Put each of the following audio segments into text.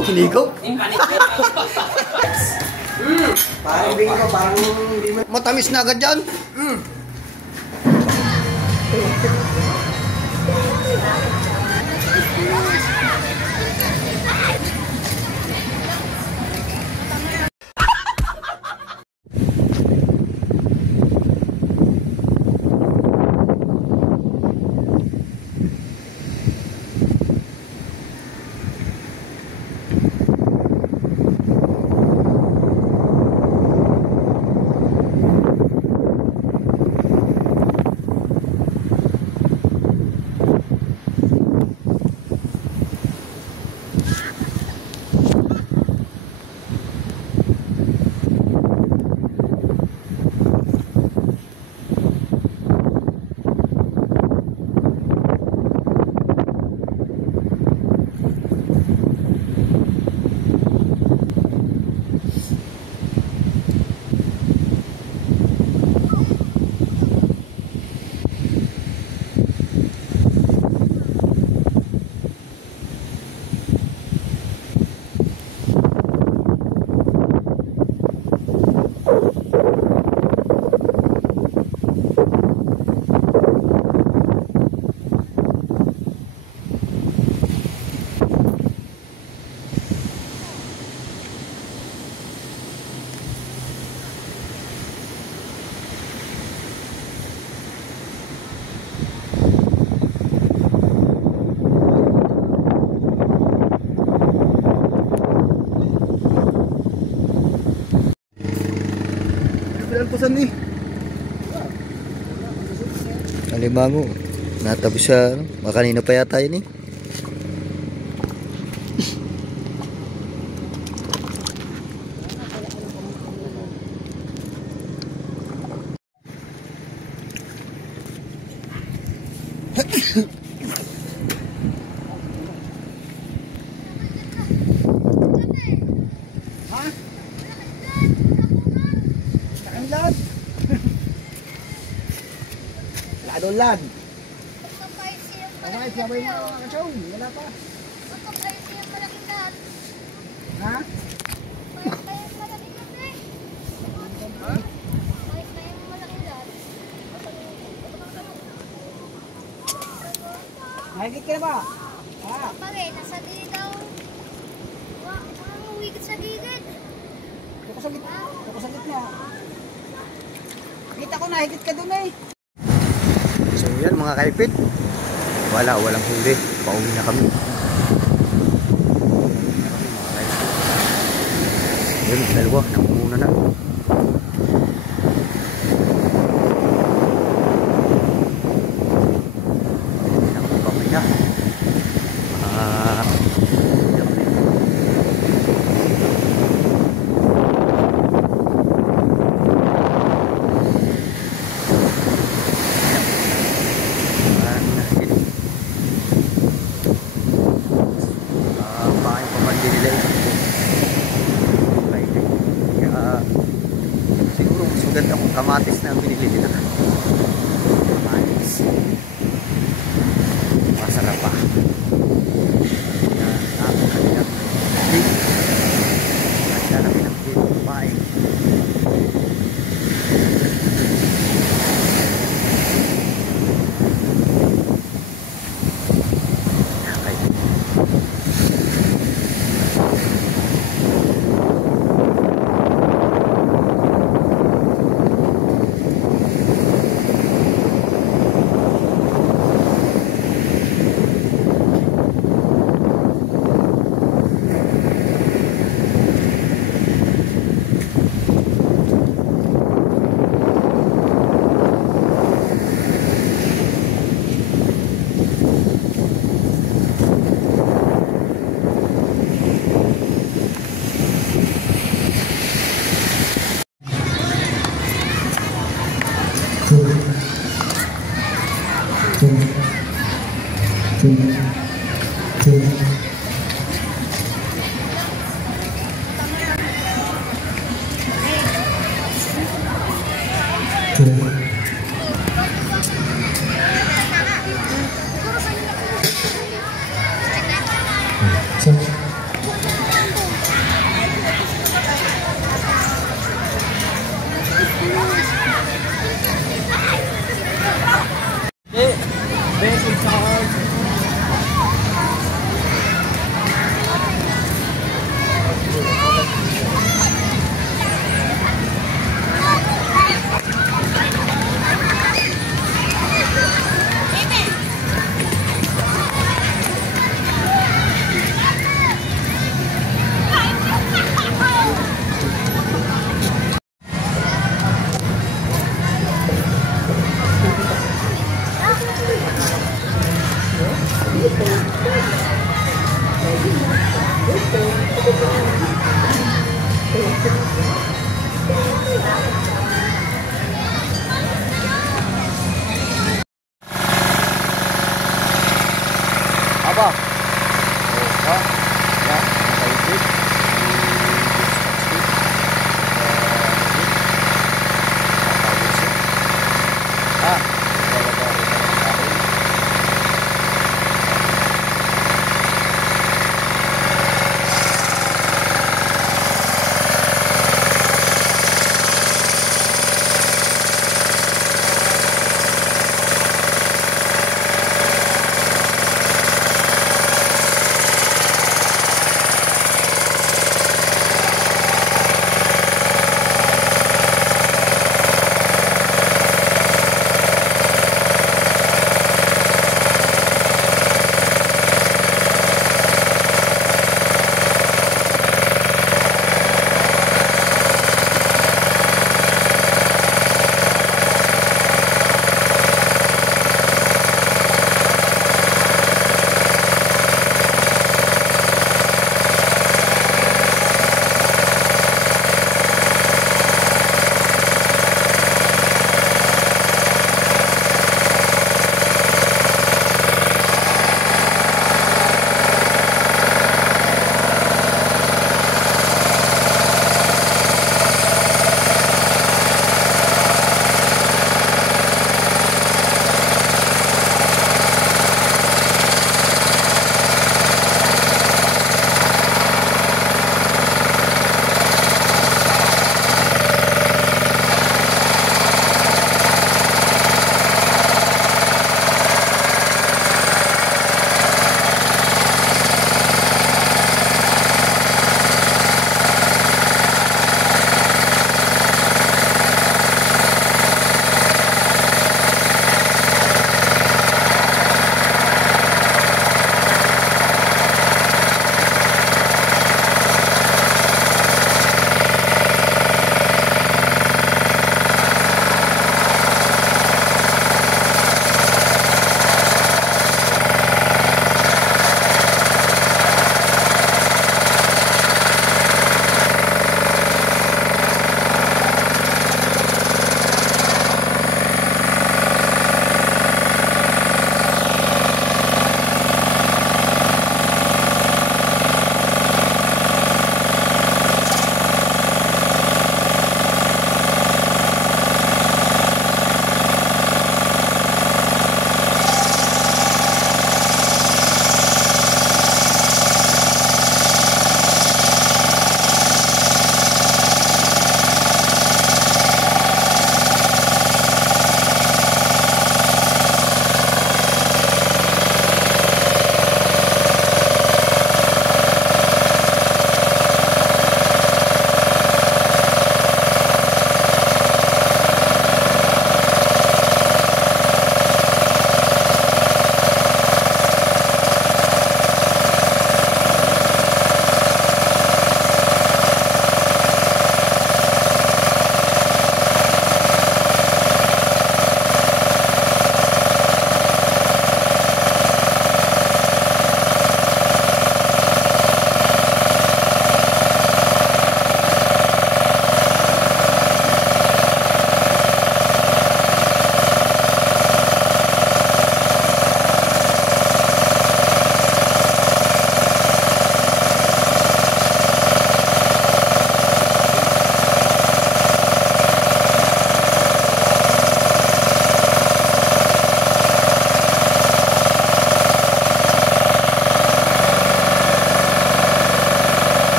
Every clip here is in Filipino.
Kinigaw? Parang bingo, parang hindi mo. Matamis na agad dyan. Pusan ni. Alimango. Natabi sa kanina pa yata yun eh. Lad. Okay, sabay mo mga kachong. Wala pa. Ha? Mahigit ka na ba? Ha? Bakit? Nasa gilid daw. Ang umigit sa gilid. Kapasagit na. Kita ko nahigit ka dun eh. So yan mga kaipit, walang huli, pauwi na kami. Yun, dalawa, namumuna na. Pauwi na. Maganda kung kamatis na binili nila. Kamatis. Masarap pa. Yan ang kanilang big. At yan ang pinag-big kumain. Apa? Oh, ya, nakaitik.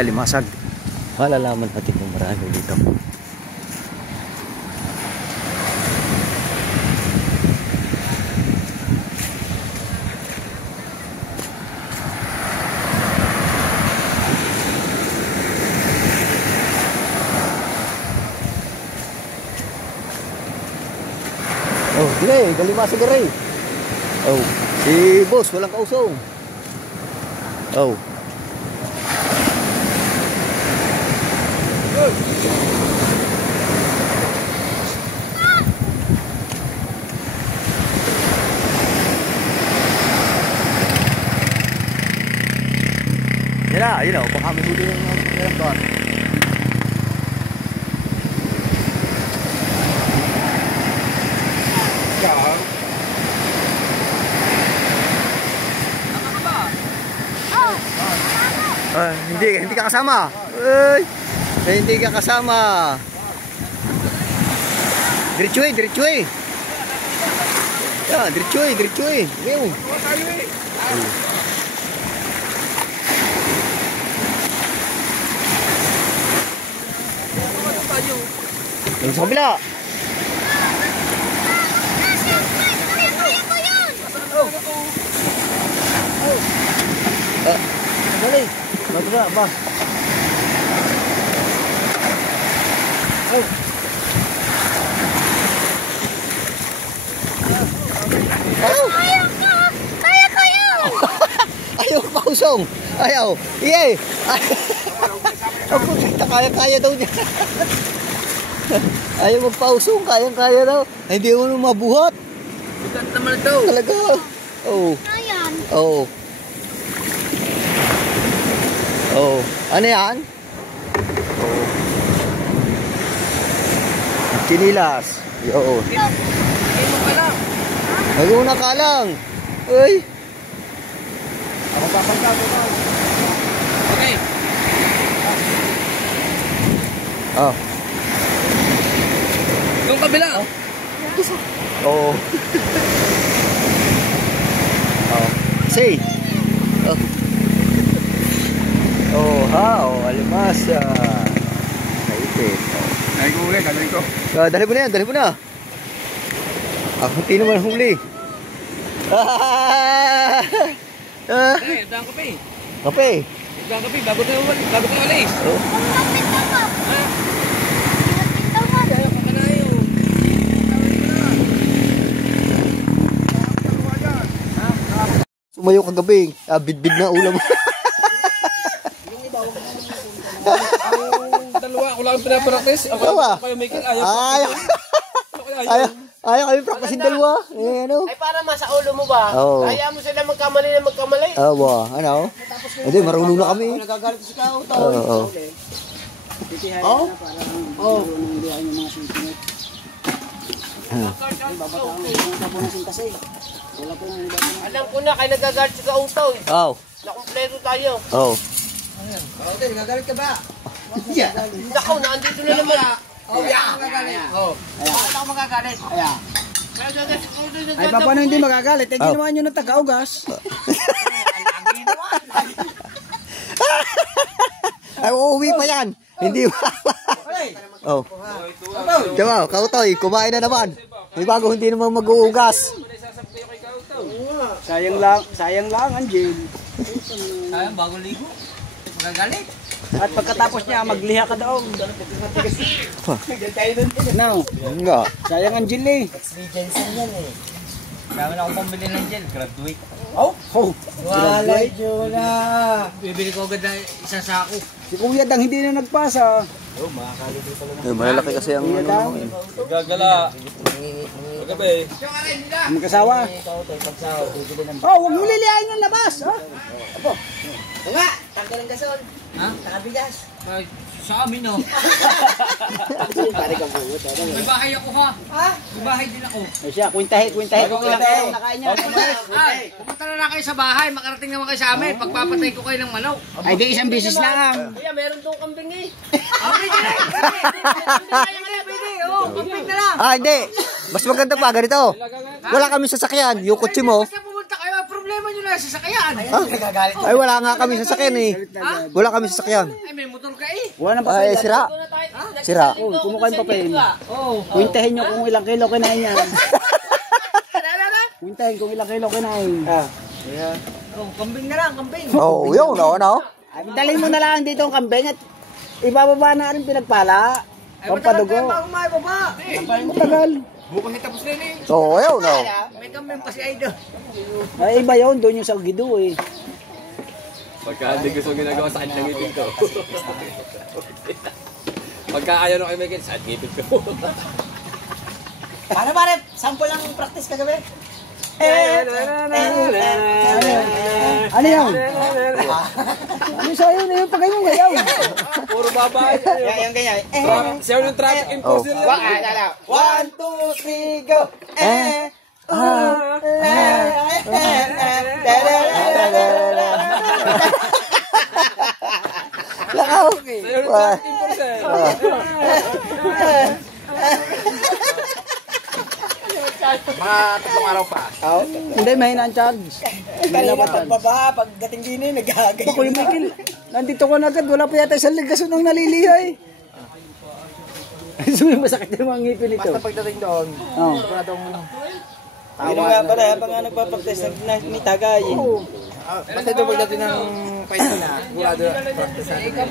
Galimasag. Malalaman natin kung marami dito. Oh, dire, Galimasag dire. Oh, si boss walang kausong. Oh. Yan na, yun o, baka may huli yung mga doon. Hindi ka kasama. Ay, hindi ka kasama. Diretso eh, diretso eh. Yeah, diretso eh, diretso eh. Leo. Yung sa kabila. Dali. Matra ba? Oh. Kaya ko yun! Ayaw pausong. Ayaw. Iye. Ako kita kaya daw niya. Ayaw magpausong. Kaya daw. Hindi mo nung mabuhat. Bigat naman ito. Talaga. Oh. Ayan. Oh. Oh. Ano yan? Oh. Chinilas. Yo. Maguna ka lang. Uy. Ako papagka ko. Okay. Oh. Yung kabila. Oh. Oh. Say. Oh. Oh, ha. Oh, alimasa. Kaipit. Oh. Dali ko ulit, dali ko. Dali mo na yan, dali mo na. Hindi naman huli. Eh, daan kape. Kape. Daan kape, bago tayo ulit. Oh. Lapit na mo. Lapit na mo. Kaya pa ka na yun. Sumayo kagabi. Bidbid na ulam. Ang dalawa, ako lang pinapractice. Ako kayo making Ayaw kami practicein dalawa. Eh, ano? Ay para sa ulo mo ba? Oo. Kaya mo sila magkamali na magkamali. Ano? Hindi, marunong na kami. nagagalit si Kao. Oo. Oh? Oh. Alam ko na, kaya nagagalit si Kautaw. Oh. Nakumpleto tayo. Oh. Okay, nagagalit ka ba? Nakaw, naandito na naman. Oh, yeah. Oh. Bakit ako magagalit? Ayan. Ay, paano hindi magagalit? Eh, ginawa nyo ng taga-ugas. Ay, uuwi pa yan. Hindi ba? Oh. Diba, Kautoy, kumain na naman. May bago hindi naman mag-uugas. Sayang lang, Angel. Sayang, bagong ligo. Magagalit. At pagkatapos niya, magliha ka daw. Now, Nga. sayang Angel eh. Dami na akong pambili ng gel, graduate. Oh, wala yun na. Bibili ko agad na isang sako. Si Kuya Dang hindi na nagpasa. Malalaki kasi ang ano. Gagala. Magabi. Magkasawa. Oh, huwag mo lilihain yung labas. Oh. Nga, tanggal ang gasol. Ha? Takabigas. Ay, sa amin no. May bahay ako ha. Ha? May bahay din ako. Ay siya, kwintahe ko ilang kilong nakain niya. Ay, pumunta na lang kayo sa bahay. Makarating naman kayo sa amin. Pagpapatay ko kayo ng manok. Ay di isang bisis lang. Kaya meron doon kambing eh. Kambing na lang. Hindi. Mas maganda pa, ganito. Wala kami sasakyan. Yung kutsi mo. Basta pumunta kayo. Problema nyo na, sasakyan. Ay, wala nga kami sasakyan eh. Wala kami sasakyan. Ay, may motor ka eh. Wala nang Ay, papel. sira. Sira. Oh, kumuha yung papel. Kwintahin nyo kung ilang kilo kinain yan. Kwintahin kung ilang kilo kinain. Oh, kambing na lang, kambing. Oh, yun, no? Ay, dalhin mo na lang dito ang kambing at ibababa na rin pinagpala. Pampadugo. Matagal. Bukas ay tapos na yun eh. Oh, yun, no? May kambing pa si Aido. Ay, iba yun. Doon yung sa Gido eh. Pagka hindi gusto ginagawa, sakit ng ngipin ko. Pagka ayaw na kayo may ganyan, sakit ngipin ko. Paano pare? Sample lang practice kagabi. Ano yan? Ano sa'yo na yun? Pag ganyan gayaw. Puro babae. Yung ganyan. Siya yung traffic enforcer lang. 1, 2, 3, go! Lakaw. Siya yung traffic enforcer. Mga 3 araw pa. Hindi, mahina ang charge. Kanina pagbaba, pagdating din eh, nagagay. Ako yung Michael. Nandito ko na agad. Wala pa yata isang ligaso nang naliliha eh. So yung masakit yung mga ngipin ito. Basta pagdating doon, Oh. siguradong Pero nga pala, habang nga nagpa-practice, may tagay. Basta ito pagdating ng pwesto na, sigurado practice natin.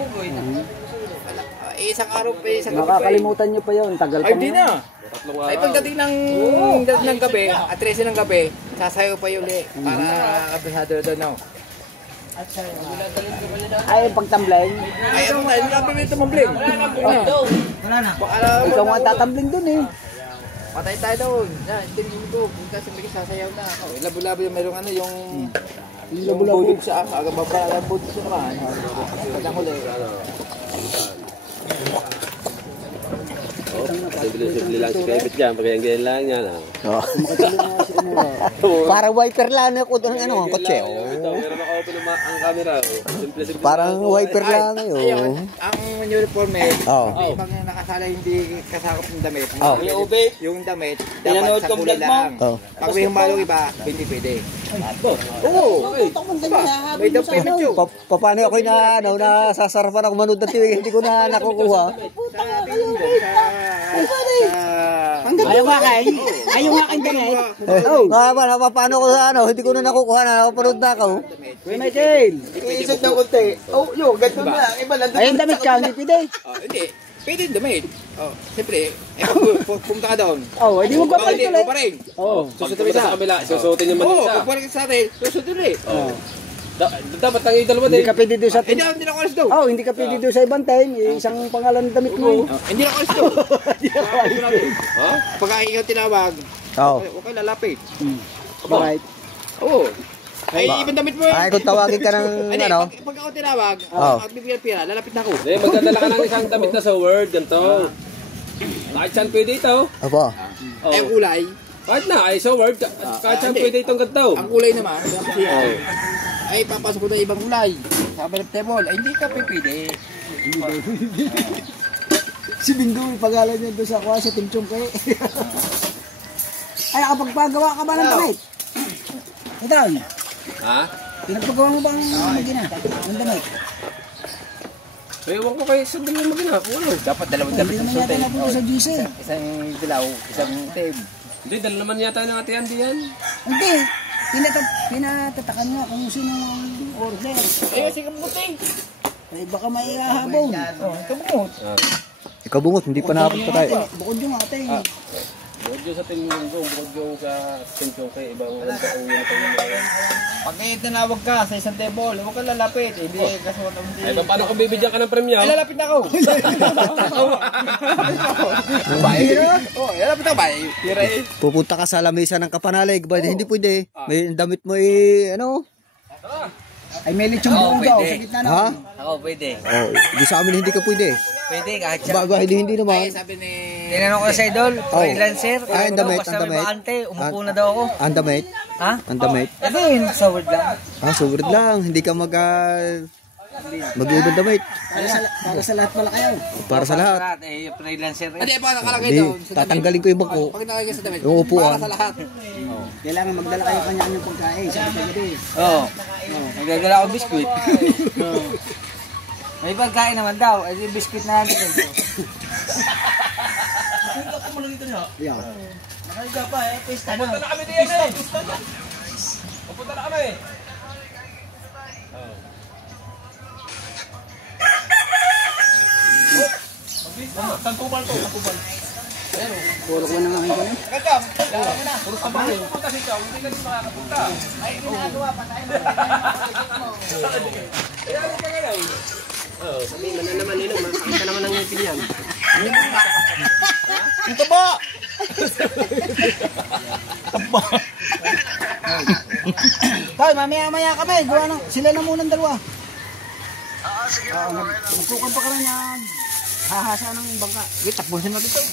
Isang araw pa, isang gabi pa eh. Nakakalimutan nyo pa yun. Tagal pa Ay, di mo. na. Ay, pagdating ng gabi, at 13 ng gabi, sasayaw pa yun ulit para kabisado doon, no? Ay, pagtamblay. Ay, ano nga, hindi namin ito mambling. Wala na. Ikaw nga tatambling dun eh. Patay tayo doon. Yan, tingin ko, kasi may sasayaw na. Oh, labo-labo yung mayroong ano, yung bulog sa agababa, bulog sa naman. Pagdang huli. Simple lang si Kevin dyan, pagkain lang yan. Oh. Parang wiper lang ako ng ano, ang kotse. Oh. Meron ako open ang camera. Simple. Parang wiper lang Ayun, yun. ang uniform eh, Oh. pag nakasala hindi kasakop ng damit. Oh. Yung damit, Pinanood dapat sa kong kulay vlog mo. lang. Oh. Pag may humalong iba, hindi pwede. Oo. May down payment yun. Paano ako na ano na sasarapan ako manood ng TV, hindi ko na nakukuha. Ayaw nga kain. Ayaw nga kain ganyan. Paano ko na ano, hindi ko na nakukuha na napanood na ako. Kuya Michael. Iisip ng konti. Oh, yun, ganito na. Iba lang. Ayun damit ka, hindi pwede. Hindi. Pwede yung damit. Oh, siyempre, pumunta ka doon. Oh, hindi mo papalit Hindi, ulit. pa rin. Oh. Susunod sa kabila, susuotin yung Oo, manisa. pagpalit ka sa atin, susunod ulit. Dapat ang idol mo Hindi din. ka pwede doon sa Hindi na ako alis doon. Oh, hindi ka pwede doon sa ibang time. Isang pangalan ng damit mo. Hindi na ako alis doon. Ha? Pag ikaw tinawag, Oh. huwag kayo lalapit. Right. Oo. Ay, ibang damit mo. Ay, kung tawagin ka ng Hindi, ano. pag ako tinawag, Oh. at bibigyan pira, lalapit na ako. Hindi, magdadala ka ng isang damit na sa Word, ganito. Kahit saan pwede ito. Opo. Oh. Ay, ang kulay, Kahit na, ay sa Word, kahit saan hindi. pwede itong ganito. ang kulay naman, ay papasok ko na ibang kulay. Sa kabilang table, ay hindi ka pwede. Si Bingo, may pangalan niya doon sa kuha sa Team Chungke. Ay, nakapagpagawa ka ba ng damit? Ito, Ha? pinagpagawa mo bang magina? Ang damit? Ay, ewan ko kayo saan din yung magina. Ano? Dapat dalawang Hindi naman yata napunta sa GC. Isang dilaw, isang itim. Hindi, dala naman yata ng ate Andy yan. Hindi. Pinatatakan nga kung sino ang order. Ay, kasi kamuting. Ay, baka may hahabong. Oh, kamut. Ikaw bungot, hindi pa nakapunta tayo. Bukod yung ate. Bukod yung sa Tinlinggo, bukod yung sa Tinchong kay ibang walang sa uwi na pangyayaran. Pag may tinawag ka sa isang table, huwag ka lalapit. Hindi, kasi wala hindi. Ay, paano kung bibigyan ka ng premyo? Ay, lalapit na ako. Oh, lalapit ako ba? Tira eh. Pupunta ka sa lamesa ng kapanalig, ba hindi pwede. May damit mo eh, ano? Ay, may lechong buong daw sa gitna na. Ha? Ako, pwede. Oh, di sa amin hindi ka pwede. Pwede, kahit siya. Bago hindi naman. Sabi ni... Tinanong ko sa idol, freelancer. Ay, ang damit, ang damit. Umupo na daw ako. Ang damit. Ha? Ang damit. Ito yun, sa word lang. Ah, suword lang. Hindi ka mag-iibang damit. Para sa lahat pala kayo. Para sa lahat. Freelancer. Hindi, pa nakalagay Hindi, doon. Sa damit. tatanggalin ko yung bangko. Pag nakalagay sa damit. Yung upuan. Para sa lahat. Kailangan magdala kayo kanya-kanyang pagkain sa gabi. Oo. Nagdadala ako biskuit. May pagkain naman daw. Ay, biskuit na natin. Yeah. Nakaliga pa eh. Pista na. Punta na kami din eh. Pupunta na kami. Tangkuban to, tangkuban. Puro ko na nga kayo na. Puro sa bahay. Pupunta si Chow, hindi ka rin makakapunta. Ay, ginagawa pa tayo. Kaya ka ngayon. Sabihin mo na naman nino, makikita naman ang ngipin yan. Ito ba? Tay, mamaya-maya kami. Gawa ng, sila na munang dalawa. Sige. Magpukan pa kami na hahasa ng bangka. Okay, takbusin natin ito.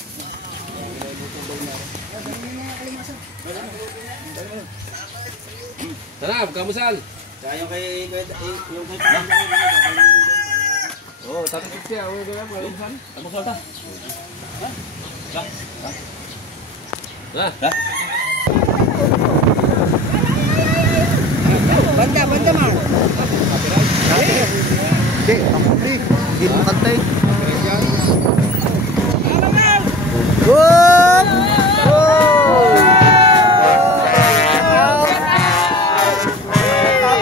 Tara, kamusal. Yung kay... Oo, tatapos siya. Uy, gaya mo, kamusal. Kamusal ta. Ha? Banda man. Hindi, ako rin. Hindi mo kantay. Whoop!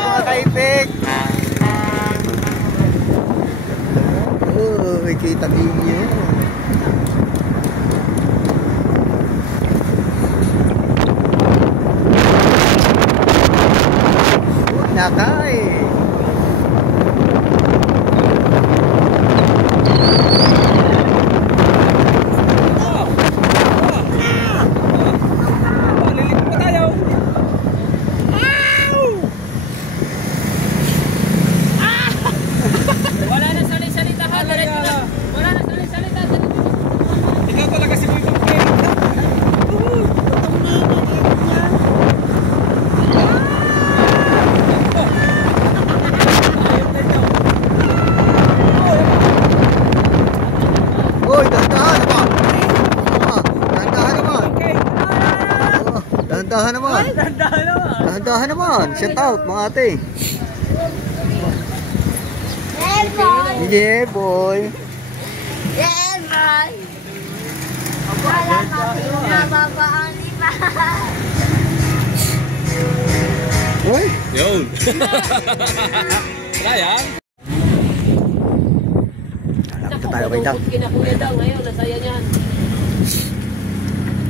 Mga kaibig. Kita ninyo. Nakay. Dahan naman. Shout out mga ate. Yeah, boy. Yeah, boy. Wala pa pinababaan ni pa. Uy. Yun. Kaya? Ito tayo kay Dang. Kinakuya daw ngayon, nasaya niyan.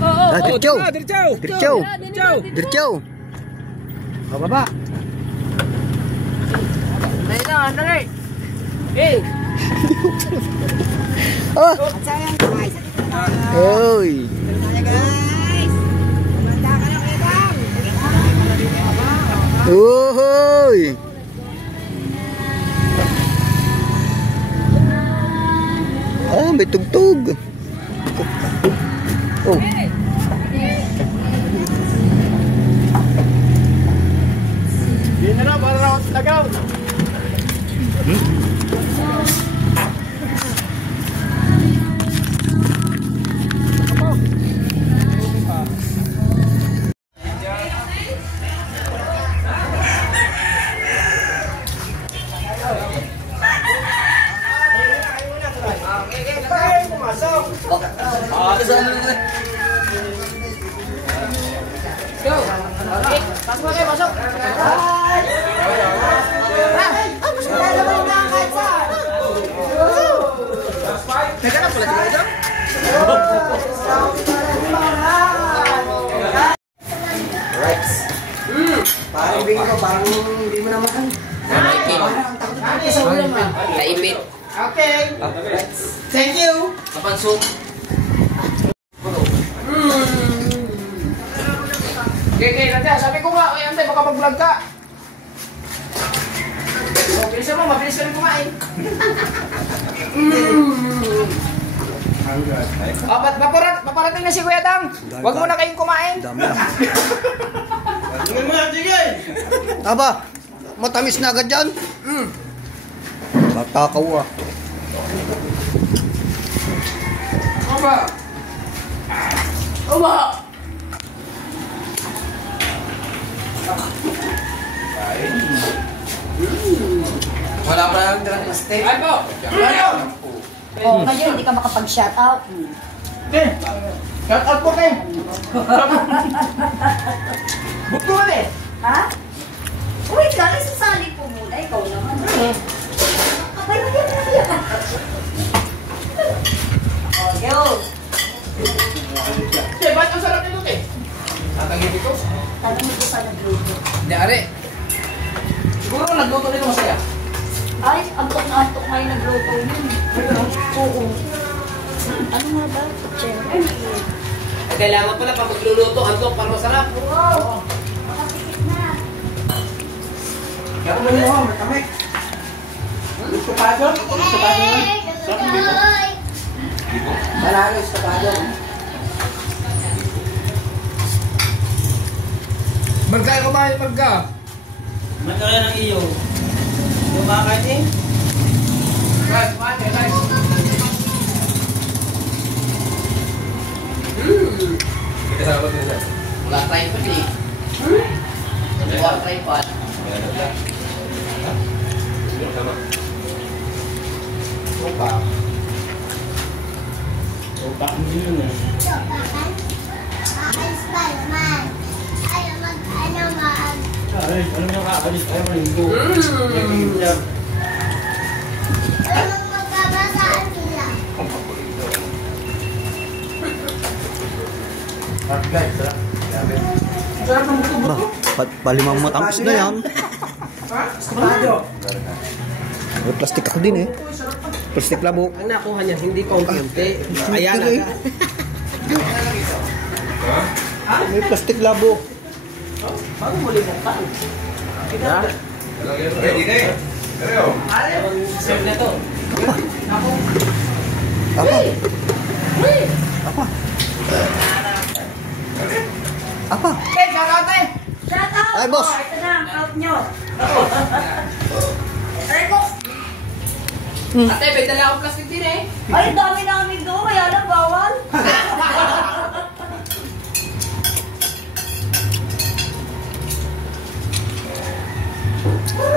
Oo. Dircho. Dircho. Dircho. Dircho. Bababa. Dali. Eh. Oh. Oy. Uhoy. Ah, may tugtog. Oh. Hindi na para raw lagaw. Parang bingo, parang hindi mo naman. Naipit. Okay. Thank you. Kapansok. Okay, nandiyan. Sabi ko nga, ay antay, baka mag-vlog ka. Bilisan mo, mabilis ka rin kumain. Paparating na si Kuya Dang. Huwag mo na kayong kumain. Dami na. Aba, matamis na agad yan. Matakaw ah. Aba. Wala pa lang dirang plastic. Ay po! Oh, ngayon hindi ka makapag-shout out. Okay. Shout out po kayo. Bukto ka eh. Ha? Uy, dali sasali po muna. Ikaw naman. Abay, nagyan. Oh, yo. Ba't ang sarap nito eh? Tatangin ito. Tanong mo sa nagluto. Hindi, are. Siguro nagluto nito masaya. Ay, antok na antok ngayon nagluto yun. Oo. Ano nga ba? Siyempre. Ay, kailangan pala pag magluluto, antok para masarap. Wow. Makasikip na. Kaya mo nyo, kami. Gusto pa doon? Gusto pa doon? Malalo, gusto pa doon. Magkaya kumain magka. Magkaya ng iyo. Lumakad eh. Guys, mate, guys. Kasama din siya. Wala tripod eh. Wala tripod. Tama. Opa ang yun eh. Ay, ano yung kakalis? Ayaw mo rin go. Palimang matamis na yan. May plastic ako din eh. Plastic labo. Ang nakuha niya, hindi kaunti-unti. Ayan eh. May plastic labo. Bago muli mo pa. Ready na eh. Serve na to. Apa? Apa? Apa? Eh, shout out eh! Shout out! Ay, boss. Oh, ito na ang out nyo. Aray ko! Ate, may dala akong plastic din eh. Ay, dami namin doon. Kaya lang bawal.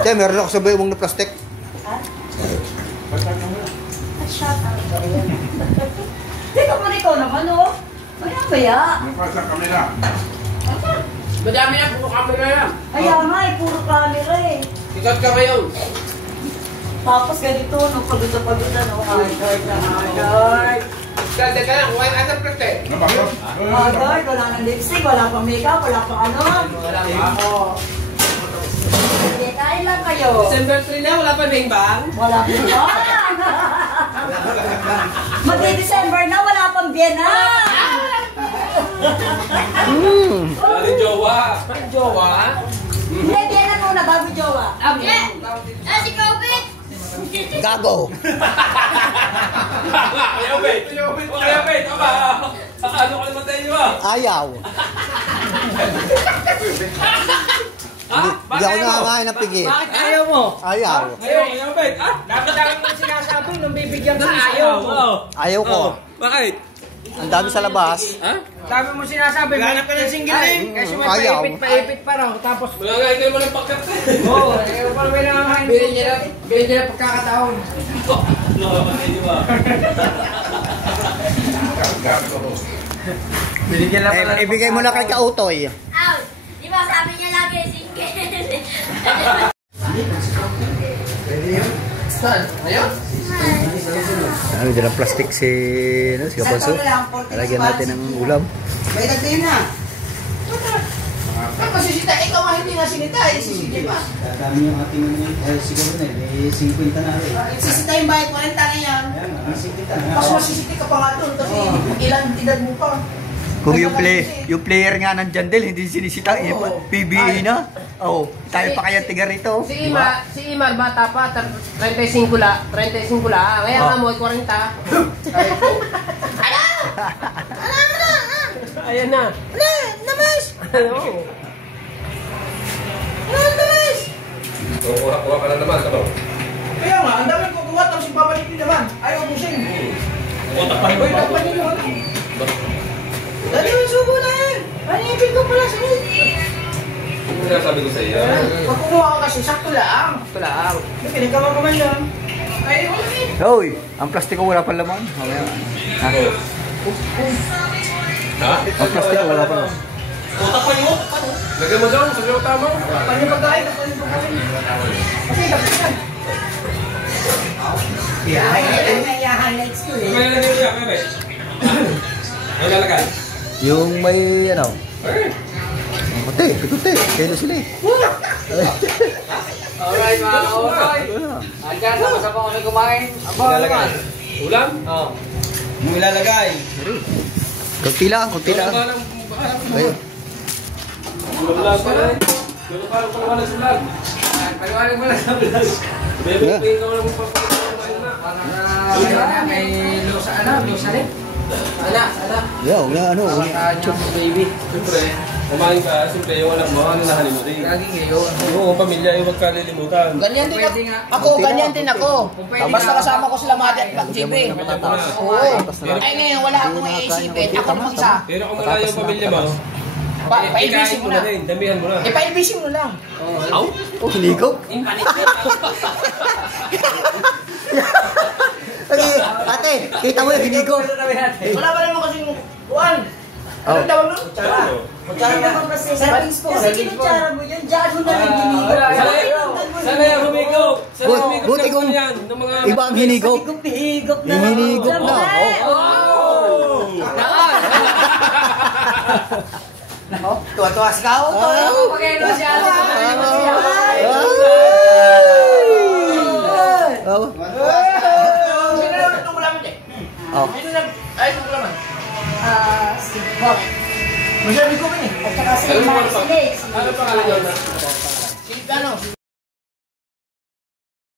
Kaya meron ako sabay mong na plastic. Shout out. Dito mo ikaw naman, oh. Maya-maya. Madami na, puro camera yan. Kaya nga, puro camera eh. Sikat ka ngayon. Tapos ganito, no, pagod na, no, hard na hard. Dali ka lang, kuhain ka ng plastic. Hard, wala nang lipstick, wala pang makeup, wala pang ano. Wala pa. Sige, kain lang kayo. December 3 na, wala pa bing-bang. Wala pang Magdi-December na, wala pang Vienna. Wala rin jowa. Jowa. Hindi, Vienna muna, bago jowa. Si Covid! Gago. Ayaw, wait. Ayaw, wait. Aba, ano ka naman tayo ba? Ayaw. Ha? Hindi ako nakakain ng pigit. Bakit ayaw mo? Ayaw. Ayaw, wait. Ah, dapat lang mo sinasabi nung bibigyan ka ayaw mo. Ayaw ko. Bakit? Ang dami sa labas. Ha? Dami mo sinasabi. Ganap ka ng single name. Kasi may Ayaw. paipit pa raw. Tapos, Wala nga, hindi mo ng pakat eh. oo, pala may nakakain. Bilhin niya na pagkakataon. Nakapatay niyo ba? Binigyan na pala. Ibigay mo na kay Kautoy. Out! Di ba sabi niya lagi single? Ayun? Ano, dyan ang plastic si Kapanso. Lagyan natin ng ulam. May nagdayin na. Ay, masisita. Ikaw nga hindi nga sinita. Sisita pa. Dadami yung ating siguro na may 50 na rin. Sisita yung bayad 40 na yan. May 50 na. Mas masisita ka pa nga doon kasi ilang edad mo pa. Kung yung player nga nandyan din, hindi sinisita. PBA na. Oh, tayo pa kaya tiga rito. Si Imar, bata pa, 35 la. Ngayon nga mo, 40. Ayan na. Namas! Ano? Namas! Kuha ka na naman, tama. Kaya nga, ang dami kukuha tapos ibabalik din naman. Ayaw mo siya. Uy, dapat nyo naman. Dali mo subo na yan. Panipin ko pala sa Yung sabi ko sa iyo. Pag kumuha ka kasi, sakto lang. Ito lang. Pinagkamakaman lang. Ay, wala eh. Hoy, ang plastiko wala pa laman. Mamaya. Ha? Ha? Ang plastiko wala pa laman. Lagyan mo doon, sabi ko tama. Paano yung pagkain? Kasi, tapos yan. Highlights ko eh. May lalagay niya, may may lalagay. Yung may ano. Puti, puti. Kaya sila eh. Alright mga kaotoy. Hanggang sama-sama kami kumain. Aba naman. Ulam? Oo. Mo ilalagay. Kunti lang, kunti lang. Ayun. Ulam lang pala eh. Paliwanag sa vlog. Paliwanag mo lang sa vlog. Bebe, pingin ka mo lang magpapaliwanag na. Parang may lusa lusa rin. Anak. Yo, nga ano. Yung baby. Siyempre, kumain ka, siyempre yung anak mo, ano nahalimutin? Lagi ngayon. Oo, pamilya yung huwag kalilimutan. Ganyan din Pwede nga. ako, ganyan din ako. pwede Basta nga. kasama ko sila Mati at Black JB. Oo. Ay ngayon, wala akong iisipin. Ako naman sa. Pero kung wala yung pamilya mo, Pailbisin mo na. din, damihan mo na. Pailbisin mo lang. Oh, hinigaw. Ate, kita mo yung hinigaw. Wala pa naman kasing kuwan. Anong tawag nun? Kutsara. Kutsara naman kasi. Settings po. Kasi kinutsara mo yun, dyan mo na lang hinigaw. Sana yung humigaw. Sana yung humigaw Buti kung yan. Ng mga iba ang hinigaw. Higop na. Hinihigop na. Tuwa-tuwa si Kao. Pagkailan siya. Sino na itong malaman eh? Sino na? Ay, itong malaman. Si Bob. Masabi ko eh. At saka si Mark Snakes. Ano pangalan yun? Si ano?